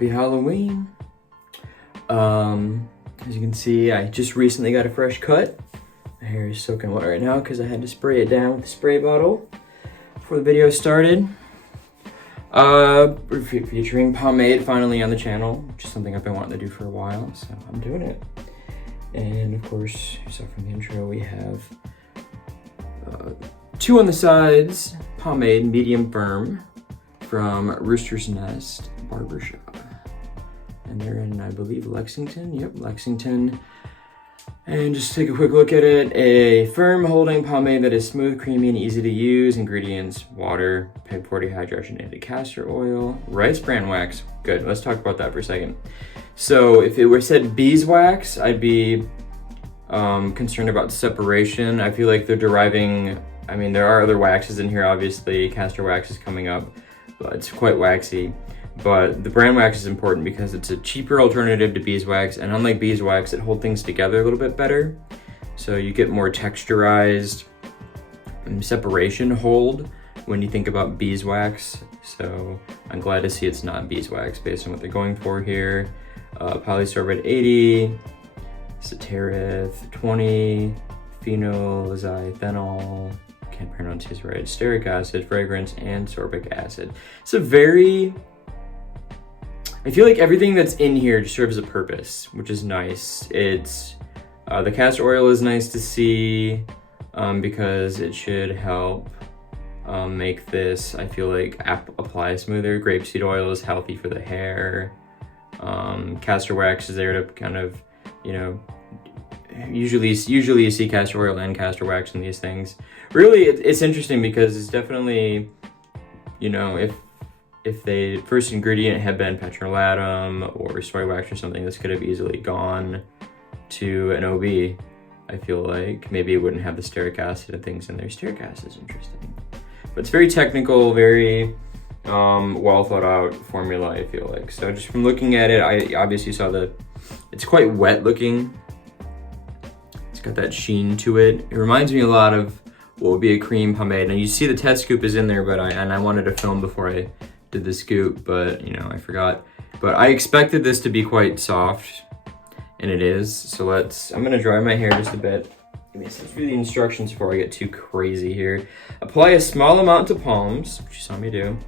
Happy Halloween. As you can see, I just recently got a fresh cut. My hair is soaking wet right now because I had to spray it down with a spray bottle before the video started. Featuring Pomade finally on the channel, which is something I've been wanting to do for a while, so I'm doing it. And of course, you saw from the intro, we have 2 on the sides, Pomade medium firm from Rooster's Nest Barbershop. And they're in, I believe, Lexington. Yep, Lexington. And just take a quick look at it. A firm holding pomade that is smooth, creamy, and easy to use. Ingredients: water, peg 40 hydrogenated castor oil, rice bran wax. Good, let's talk about that for a second. So if it were said beeswax, I'd be concerned about separation. I feel like they're deriving, I mean, there are other waxes in here, obviously. Castor wax is coming up, but it's quite waxy. But the bran wax is important because it's a cheaper alternative to beeswax, and unlike beeswax, it holds things together a little bit better. So you get more texturized separation hold when you think about beeswax. So I'm glad to see it's not beeswax based on what they're going for here. Polysorbate 80, cetareth 20, phenolizithanol, can't pronounce this right, stearic acid, fragrance, and sorbic acid. It's a very, I feel like everything that's in here just serves a purpose, which is nice. It's the castor oil is nice to see because it should help make this, I feel like, apply smoother. Grapeseed oil is healthy for the hair. Castor wax is there to kind of, you know, usually you see castor oil and castor wax in these things. Really, it's interesting because it's definitely, you know, if the first ingredient had been petrolatum or soy wax or something, this could have easily gone to an OB. I feel like maybe it wouldn't have the stearic acid and things in there. Stearic acid is interesting, but it's very technical, very well thought out formula, I feel like. So just from looking at it, I obviously saw it's quite wet looking. It's got that sheen to it. It reminds me a lot of what would be a cream pomade. Now you see the test scoop is in there, but I wanted to film before I did the scoop, but you know, I forgot. But I expected this to be quite soft, and it is. So I'm gonna dry my hair just a bit. Give me a second. Through the instructions before I get too crazy here. Apply a small amount to palms, which you saw me do.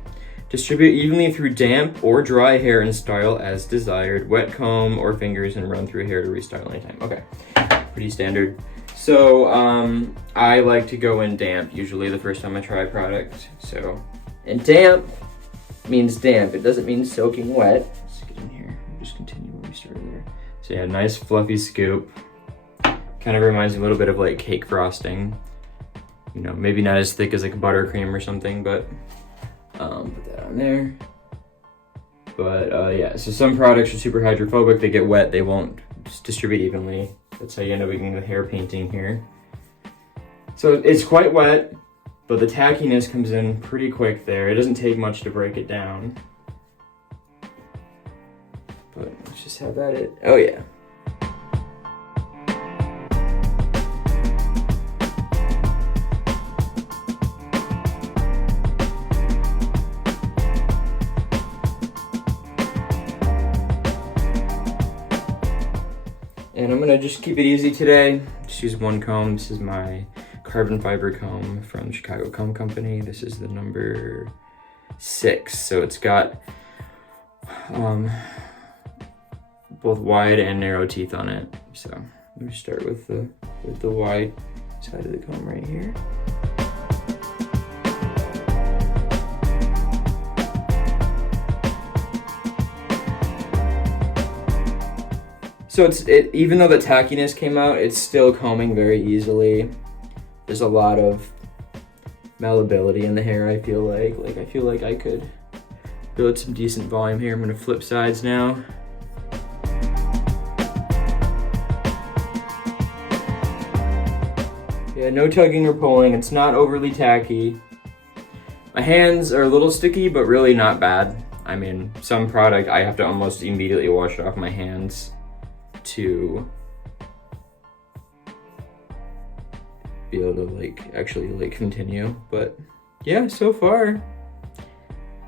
Distribute evenly through damp or dry hair and style as desired. Wet comb or fingers and run through hair to restyle anytime. Okay, pretty standard. So I like to go in damp usually the first time I try a product. So, and damp means damp. It doesn't mean soaking wet. Let's get in here. We'll just continue where we started there. So yeah, nice fluffy scoop. Kind of reminds me a little bit of like cake frosting. You know, maybe not as thick as like buttercream or something, but put that on there. But yeah, so some products are super hydrophobic. They get wet, they won't just distribute evenly. That's how you end up getting the hair painting here. So it's quite wet, but the tackiness comes in pretty quick there. It doesn't take much to break it down. But let's just have at it. Oh yeah. And I'm gonna just keep it easy today. Just use one comb. This is my carbon fiber comb from the Chicago Comb Company. This is the number 6. So it's got both wide and narrow teeth on it. So let me start with the wide side of the comb right here. So even though the tackiness came out, it's still combing very easily. There's a lot of malleability in the hair, I feel like. I feel like I could build some decent volume here. I'm gonna flip sides now. Yeah, no tugging or pulling. It's not overly tacky. My hands are a little sticky, but really not bad. I mean, some product, I have to almost immediately wash it off my hands to be able to actually continue. But yeah, so far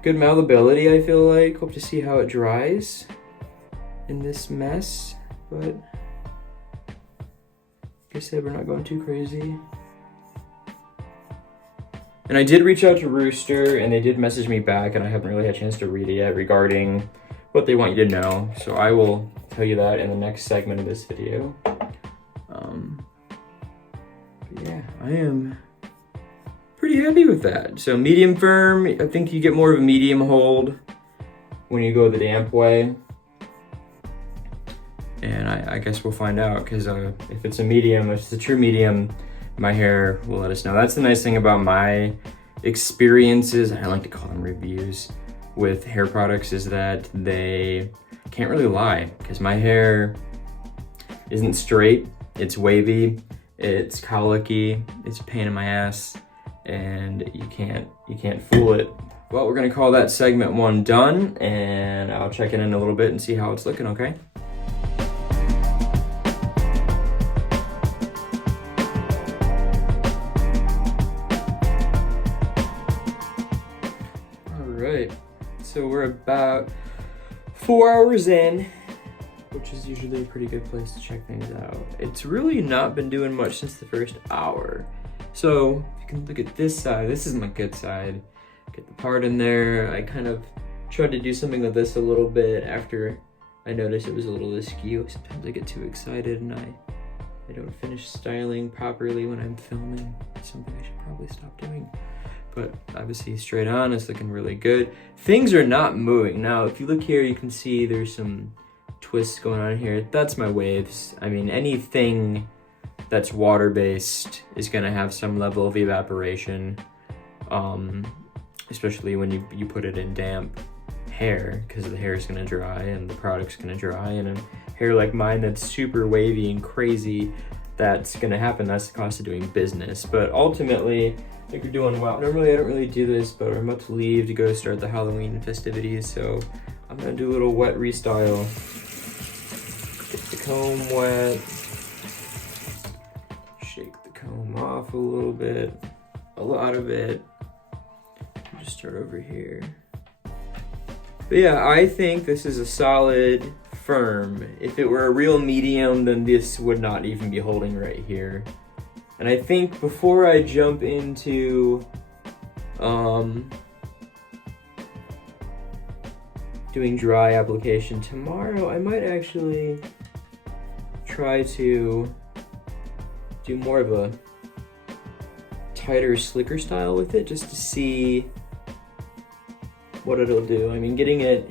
good malleability, I feel like. Hope to see how it dries in this mess, but like I said, we're not going too crazy. And I did reach out to Rooster, and they did message me back, and I haven't really had a chance to read it yet regarding what they want you to know. So I will tell you that in the next segment of this video. Yeah, I am pretty happy with that. So medium firm, I think you get more of a medium hold when you go the damp way. And I guess we'll find out, because if it's a medium, if it's a true medium, my hair will let us know. That's the nice thing about my experiences, I like to call them reviews, with hair products, is that they can't really lie, because my hair isn't straight, it's wavy, it's colicky, it's a pain in my ass, and you can't fool it. Well, we're gonna call that segment 1 done, and I'll check in a little bit and see how it's looking, okay? So we're about 4 hours in, which is usually a pretty good place to check things out. It's really not been doing much since the first hour. So you can look at this side. This is my good side. Get the part in there. I kind of tried to do something like this a little bit after I noticed it was a little askew. Sometimes I get too excited and I don't finish styling properly when I'm filming. It's something I should probably stop doing. But obviously straight on, it's looking really good. Things are not moving. Now, if you look here, you can see there's some twists going on here. That's my waves. I mean, anything that's water-based is gonna have some level of evaporation, especially when you put it in damp hair, because the hair is gonna dry and the product's gonna dry. And a hair like mine that's super wavy and crazy, that's gonna happen. That's the cost of doing business. But ultimately, I think we're doing well. Normally I don't really do this, but I'm about to leave to go start the Halloween festivities, so I'm gonna do a little wet restyle. Get the comb wet. Shake the comb off a little bit. A lot of it. Just start over here. But yeah, I think this is a solid firm. If it were a real medium, then this would not even be holding right here. And I think before I jump into doing dry application tomorrow, I might actually try to do more of a tighter, slicker style with it, just to see what it'll do. I mean, getting it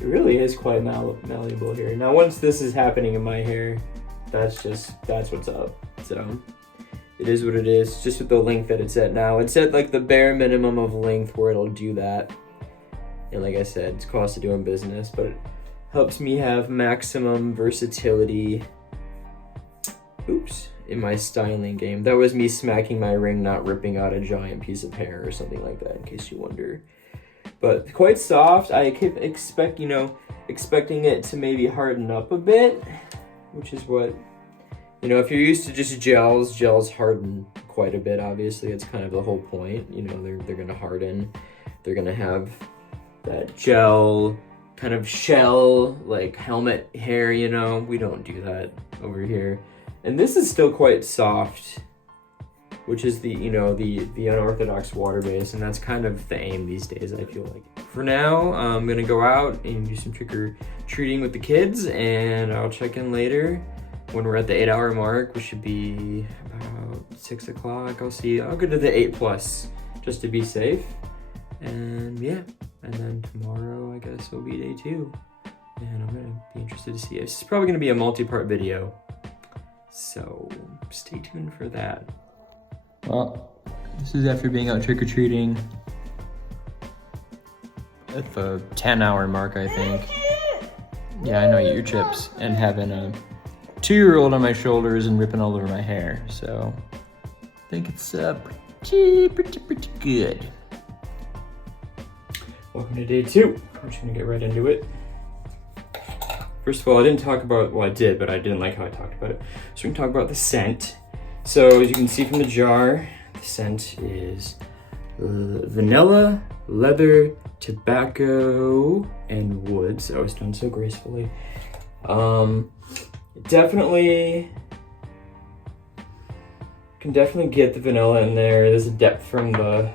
really is quite malleable here. Now, once this is happening in my hair, that's what's up. So it is what it is, just with the length that it's at now. It's at like the bare minimum of length where it'll do that. And like I said, it's cost of doing business, but it helps me have maximum versatility. Oops, in my styling game. That was me smacking my ring, not ripping out a giant piece of hair or something like that, in case you wonder. But quite soft. I could expecting it to maybe harden up a bit, which is what, if you're used to just gels harden quite a bit, obviously. It's kind of the whole point. They're gonna harden. They're gonna have that gel kind of shell, like helmet hair, We don't do that over here. And this is still quite soft, which is the unorthodox water base, and that's kind of the aim these days, I feel like. For now, I'm gonna go out and do some trick-or-treating with the kids, and I'll check in later. When we're at the 8-hour mark, which should be about 6 o'clock, I'll go to the 8+, just to be safe. And yeah, and then tomorrow, I guess, will be day 2. And I'm gonna be interested to see. This is probably gonna be a multi-part video, so stay tuned for that. Well, this is after being out trick-or-treating at the 10-hour mark, I think. Yeah, I know, eat your chips. And having a 2-year-old on my shoulders and ripping all over my hair, so I think it's pretty good. Welcome to day 2. We're just gonna get right into it. First of all, I didn't talk about, well, I did, but I didn't like how I talked about it. So we can talk about the scent. So as you can see from the jar, the scent is vanilla, leather, tobacco, and woods. That was done so gracefully. Definitely can definitely get the vanilla in there. There's a depth from the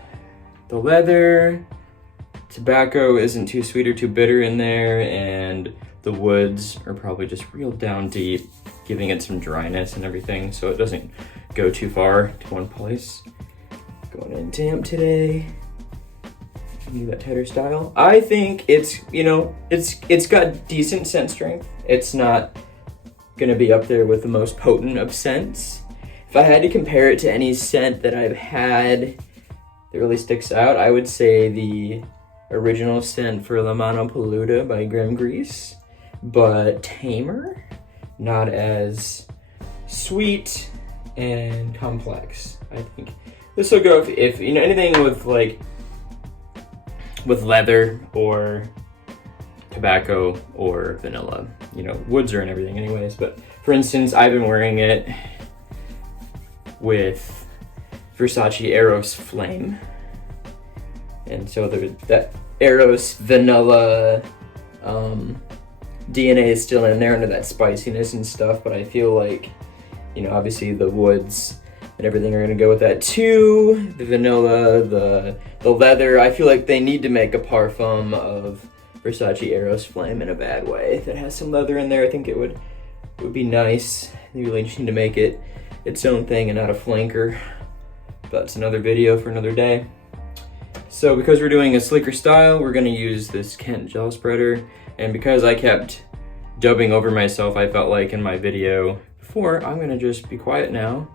leather. Tobacco isn't too sweet or too bitter in there, and the woods are probably just real down deep, giving it some dryness and everything, so it doesn't go too far to one place. Going in damp today. Do that tighter style. I think it's, you know, it's got decent scent strength. It's not gonna be up there with the most potent of scents. If I had to compare it to any scent that I've had that really sticks out, I would say the original scent for La Mano Peluda by Grim Grease, but tamer, not as sweet and complex. I think this will go if you know anything with like with leather or tobacco or vanilla. You know, woods are in everything anyways, but for instance, I've been wearing it with Versace Eros Flame. And so that Eros vanilla DNA is still in there under that spiciness and stuff, but I feel like, you know, obviously the woods and everything are gonna go with that too. The vanilla, the leather, I feel like they need to make a parfum of Versace Eros Flame in a bad way that has some leather in there. I think it would be nice. They really just need to make it its own thing and not a flanker. But it's another video for another day. So because we're doing a slicker style, we're gonna use this Kent gel spreader. And because I kept dubbing over myself, I felt like in my video before, I'm gonna just be quiet now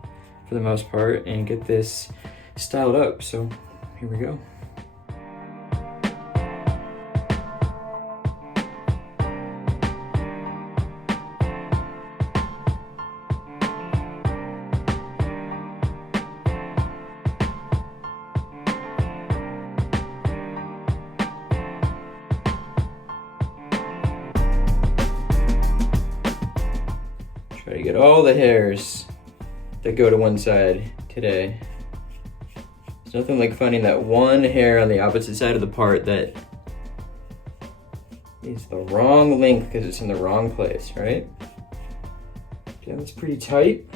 for the most part and get this styled up. So here we go. Try to get all the hairs that go to one side today. There's nothing like finding that one hair on the opposite side of the part that is the wrong length because it's in the wrong place, right? Okay, that's pretty tight.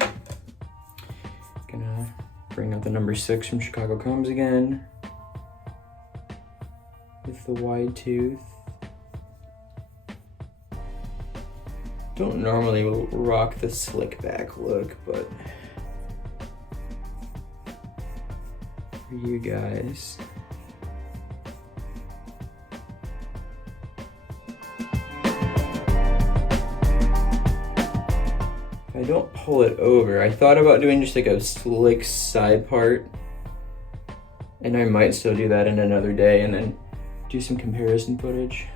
Gonna bring out the number 6 from Chicago Combs again with the wide tooth. Don't normally rock the slick back look, but for you guys. If I don't pull it over, I thought about doing just like a slick side part, and I might still do that in another day and then do some comparison footage.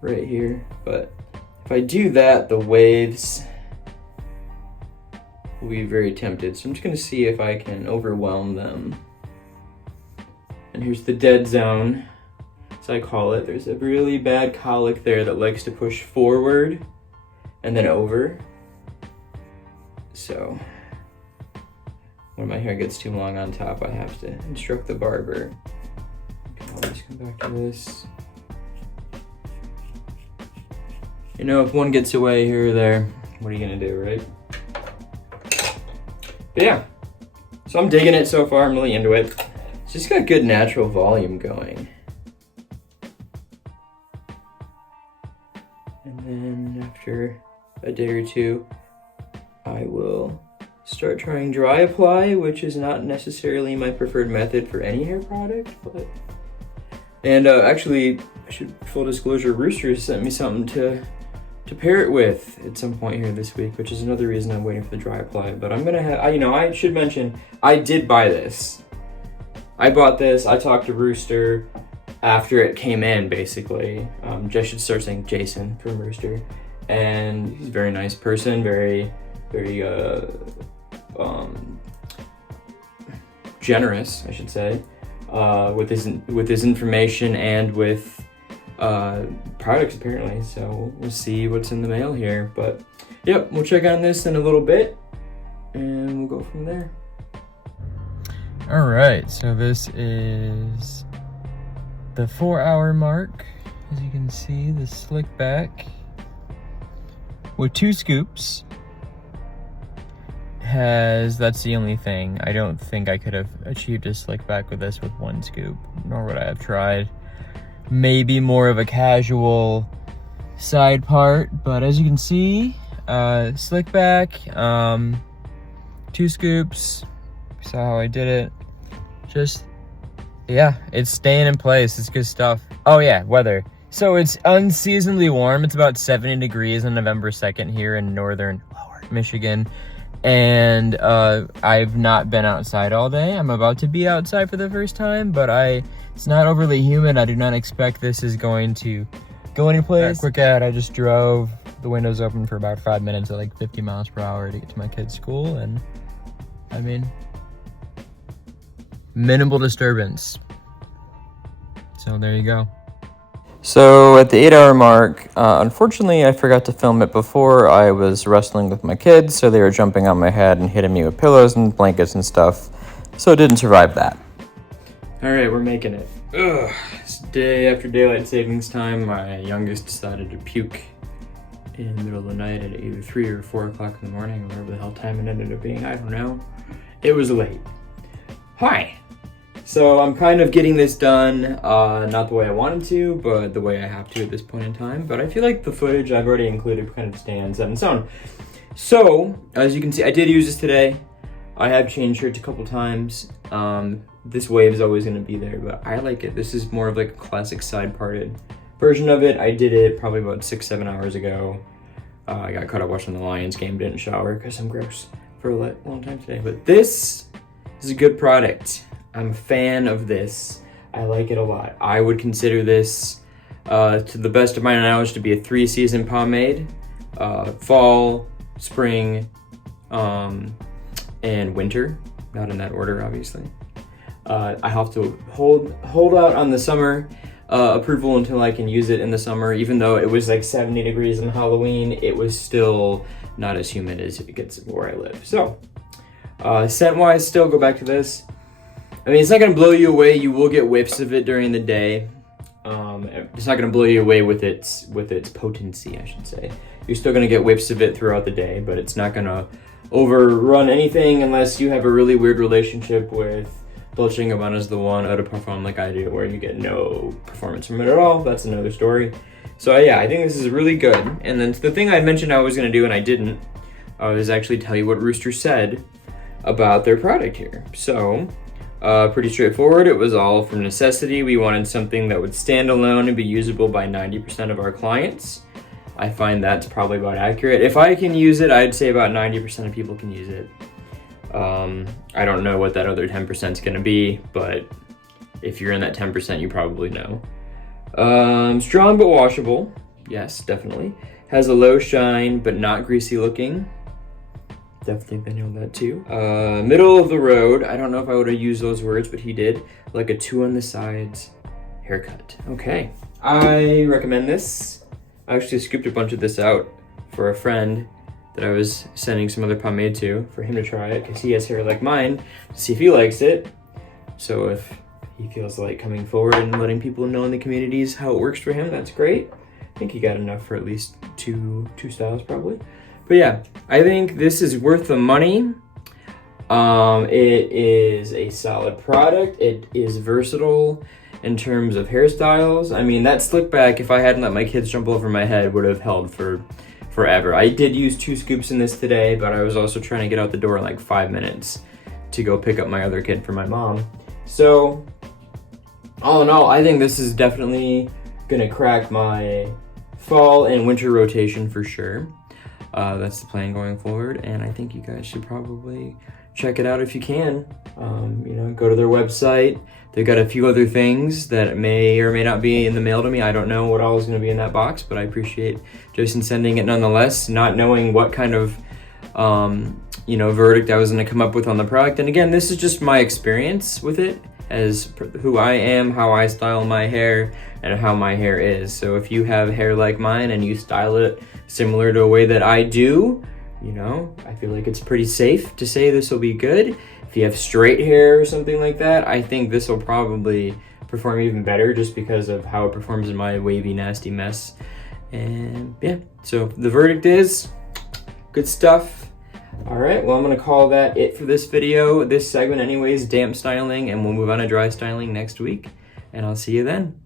Right here, but if I do that, the waves will be very tempted. So I'm just gonna see if I can overwhelm them. And here's the dead zone, as I call it. There's a really bad colic there that likes to push forward and then over. So when my hair gets too long on top, I have to instruct the barber. Okay, I'll just come back to this. You know, if one gets away here or there, what are you gonna do, right? But yeah, so I'm digging it so far, I'm really into it. It's just got good natural volume going. And then after a day or two, I will start trying dry apply, which is not necessarily my preferred method for any hair product, but... And actually, I should, full disclosure, Rooster sent me something to pair it with at some point here this week, which is another reason I'm waiting for the dry apply. But I'm gonna have, you know, I should mention, I did buy this. I bought this, I talked to Rooster after it came in, basically. Just should start saying Jason from Rooster. And he's a very nice person, very generous, I should say, with his information and with products apparently. So we'll see what's in the mail here, but yep, we'll check on this in a little bit and we'll go from there. All right, so this is the 4-hour mark. As you can see, the slick back with 2 scoops that's the only thing. I don't think I could have achieved a slick back with this with 1 scoop, nor would I have tried. Maybe more of a casual side part, but as you can see, slick back, 2 scoops. Saw how I did it. Just, yeah, it's staying in place. It's good stuff. Oh yeah, weather. So it's unseasonably warm. It's about 70 degrees on November 2nd here in northern Michigan. And I've not been outside all day. I'm about to be outside for the first time, but it's not overly humid. I do not expect this is going to go any place. Quick ad, I just drove the windows open for about 5 minutes at like 50 miles per hour to get to my kid's school, and I mean, minimal disturbance. So there you go. So at the 8-hour mark, unfortunately I forgot to film it before. I was wrestling with my kids, so they were jumping on my head and hitting me with pillows and blankets and stuff, so it didn't survive that. Alright, we're making it. Ugh, it's day after daylight savings time. My youngest decided to puke in the middle of the night at either 3 or 4 o'clock in the morning, whatever the hell time it ended up being, I don't know. It was late. Hi! So I'm kind of getting this done, not the way I wanted to, but the way I have to at this point in time. But I feel like the footage I've already included kind of stands on its own. So, as you can see, I did use this today. I have changed shirts a couple times. This wave is always going to be there, but I like it. This is more of like a classic side-parted version of it. I did it probably about 6-7 hours ago. I got caught up watching the Lions game, didn't shower because I'm gross for a long time today. But this is a good product. I'm a fan of this. I like it a lot. I would consider this, to the best of my knowledge, to be a 3-season pomade. Fall, spring, and winter. Not in that order, obviously. I have to hold out on the summer approval until I can use it in the summer. Even though it was like 70 degrees on Halloween, it was still not as humid as it gets where I live. So, scent-wise, still go back to this. I mean, it's not going to blow you away. You will get whiffs of it during the day. It's not going to blow you away with its potency, I should say. You're still going to get whiffs of it throughout the day, but it's not going to overrun anything unless you have a really weird relationship with Dolce & Gabbana's the one eau de parfum like I do, where you get no performance from it at all. That's another story. So yeah, I think this is really good. And then the thing I mentioned I was going to do and I didn't, is actually tell you what Rooster said about their product here. So, pretty straightforward. It was all from necessity. We wanted something that would stand alone and be usable by 90% of our clients. I find that's probably about accurate. If I can use it, I'd say about 90% of people can use it. I don't know what that other 10% is going to be, but if you're in that 10%, you probably know. Strong but washable. Yes, definitely. Has a low shine, but not greasy looking. Definitely been on that too. Middle of the road. I don't know if I would have used those words, but he did. Like a 2 on the sides haircut. Okay. I recommend this. I actually scooped a bunch of this out for a friend that I was sending some other pomade to for him to try it because he has hair like mine to see if he likes it. So if he feels like coming forward and letting people know in the communities how it works for him, that's great. I think he got enough for at least two styles probably. But yeah, I think this is worth the money. It is a solid product. It is versatile in terms of hairstyles. I mean, that slick back, if I hadn't let my kids jump over my head, would have held for forever. I did use 2 scoops in this today, but I was also trying to get out the door in like 5 minutes to go pick up my other kid for my mom. So, all in all, I think this is definitely gonna crack my fall and winter rotation for sure. That's the plan going forward, and I think you guys should probably check it out if you can. Go to their website. They've got a few other things that may or may not be in the mail to me. I don't know what all is going to be in that box, but I appreciate Jason sending it nonetheless, not knowing what kind of verdict I was going to come up with on the product. And again, this is just my experience with it, as who I am, how I style my hair, and how my hair is. So if you have hair like mine and you style it similar to a way that I do, I feel like it's pretty safe to say this will be good. If If you have straight hair or something like that, I think this will probably perform even better just because of how it performs in my wavy, nasty mess. And yeah, so the verdict is good stuff. All right, well, I'm gonna call that it for this video, this segment anyways, damp styling, and we'll move on to dry styling next week. And I'll see you then.